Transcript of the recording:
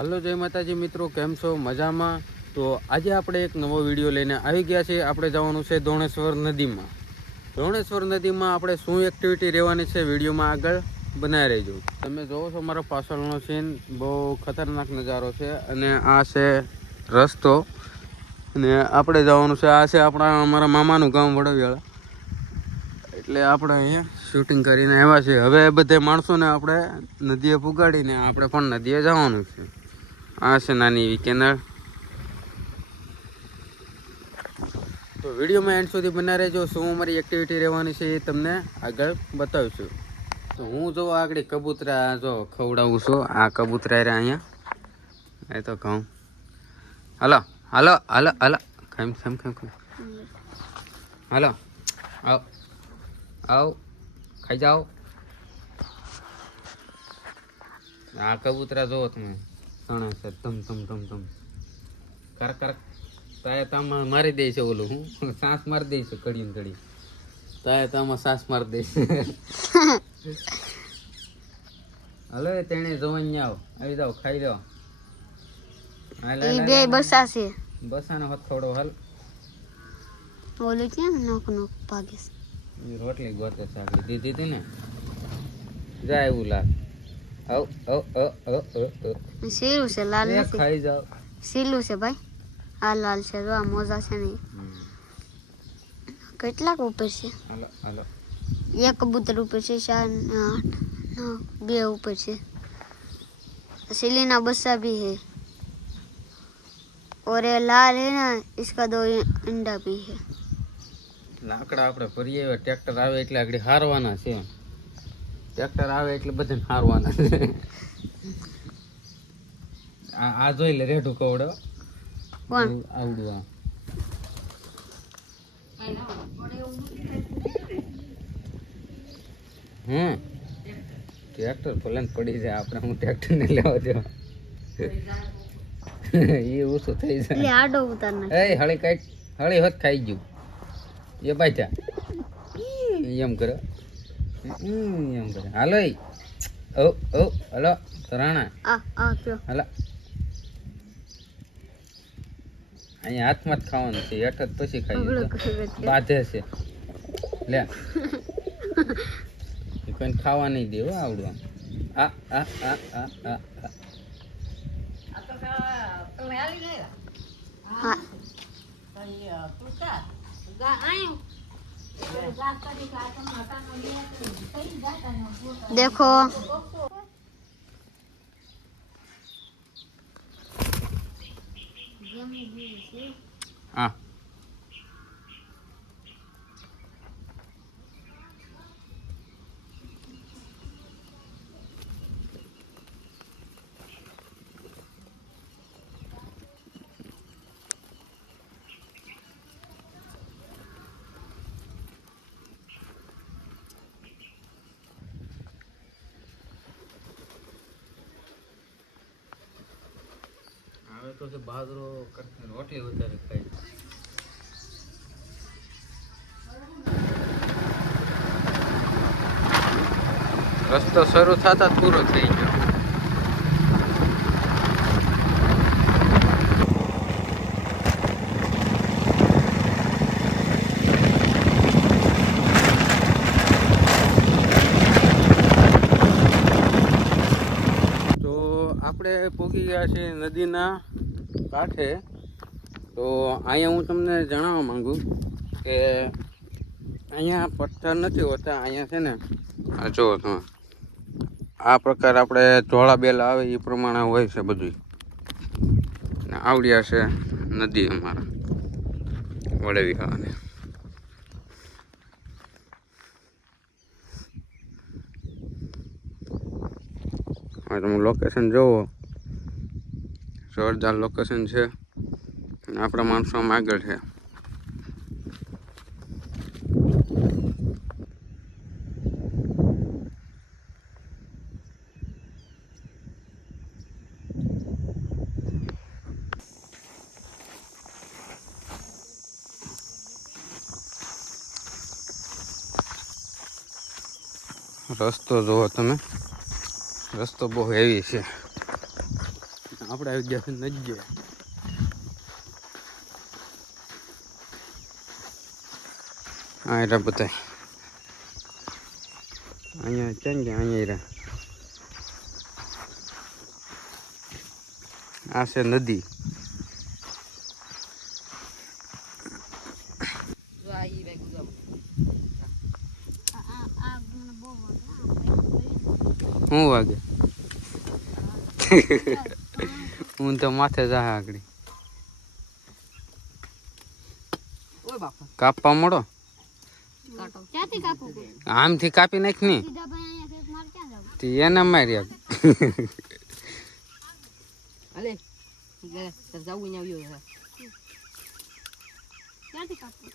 Hello जय माताजी मित्रों, केम छो मजामां। तो आज આપણે એક નવો વિડિયો લઈને આવી ગયા છે। આપણે જવાનું છે ધોણેશ્વર નદીમાં। ધોણેશ્વર નદીમાં આપણે શું એક્ટિવિટી રહેવાની છે વિડિયોમાં આગળ બનાવી રહેજો। તમે જોવો છો મારો પાછળનો સીન, બહુ ખતરનાક નજારો છે અને આ છે રસ્તો અને આપણે જવાનું છે। આ છે આપણા અમારા મામાનું ગામ વડવિયાળા, એટલે આપણે અહીંયા શૂટિંગ કરીને આવ્યા છે। હવે બધે માણસોને આપણે નદીએ પુગાડીને આપણે પણ નદીએ જવાનું છે। આ છે નાની એવી કેનાલ। તો વિડીયોમાં એન્ડ સુધી બના રહેજો। શું અમારી એક્ટિવિટી રહેવાની છે એ તમને આગળ બતાવીશું। તો હું જો આગળ કબૂતરા જો ખવડાવું છું। આ કબૂતરા રે અહીંયા એ તો કહું હાલો હાલો હાલો હાલો ખામ ખામ ખામ ખામ હાલો આવ આવ ખાઈ જાઓ। આ કબૂતરા જોવો તમે સણા છે તમ તમ તમ તમ કર કર તાય તામાં મારી દે છે। ઓલું હું સાસ મારી દે છે કડી ને કડી તાય તામાં સાસ મારી દે છે। હાલો તેણે જોવાની આવ આવી જાવ ખાઈ જાવ। એ બે બસા છે, બસાનો હાથ થોડો હાલ ઓલું કેમ નોક નોક ભાગે છે। રોટલી ગોતે સાકરી દીધી હતી ને જાય એવું લાગ આવ આવ આવ આવ સીલું છે, લાલ નથી, ખાઈ જાવ। સીલું છે ભાઈ, આ લાલ છે જો આ મોજા છે ને કેટલાક ઉપર છે। હાલો હાલો એક કબૂતર ઉપર છે, 4 8 9 બે ઉપર છે। सिलीना बस्सा भी है और ये लाल है ना, इसका 2 अंडा भी है। લાકડા આપણે ભરીએ ટ્રેક્ટર આવે એટલે આગળ હારવાના છે। ટ્રેક્ટર આવે એટલે બધાને હારવાના છે। આ જોઈ લે રેઢું કવડો કોણ આવડું આ ટ્રેક્ટર ભલે પડી જાય, આપણે હું ટ્રેક્ટર ને લેવા દેવા એ ઓછું થઈ જાય। એટલે આડો ઉતાર નાખ। એ હળી કાઢ, હળી હોત ખાઈ ગયું એ બાજા એમ કરે એમ કરે। હાલો ઓ ઓ હલો તરાણા આ કયો હાલો અહીંયા હાથમાં જ ખાવાનું છે, હેઠ જ પછી ખાઈ બાંધે છે લે કોઈ ખાવા નહીં દેવો આવડવા। આ આ આ આ આ देखो હા હવે તો બાજરો કરતા રોટલી વધારે ખાઈ। રસ્તો શરૂ થતા જ પૂરો થઈ ગયો। આપણે પહોંચી ગયા છીએ નદીના કાંઠે। તો અહીંયા હું તમને જણાવવા માંગુ કે અહીંયા પથ્થર નથી હોતા, અહીંયા છે ને આ જો તમે આ પ્રકાર આપણે ધોળા બેલા આવે એ પ્રમાણે હોય છે બધું। આવડ્યા છે નદી અમારા વડવિયાળાની। હવે તમે લોકેશન જોવો, જોરદાર લોકેશન છે અને આપણા માણસો આમ આગળ છે। રસ્તો જોવો તમે, રસ્તો બહુ હેવી છે। આપણે આવી ગયા નજે. હા એટલે બતાય અહીંયા ક્યાં ગયા? અહીંયા રહ્યા. આ છે નદી. શું વાગે? હું તો માથે જા આગળ કાપવા મળો. આમથી કાપી નાખ ની એને મારી આપ. ક્યાંથી કાપવું?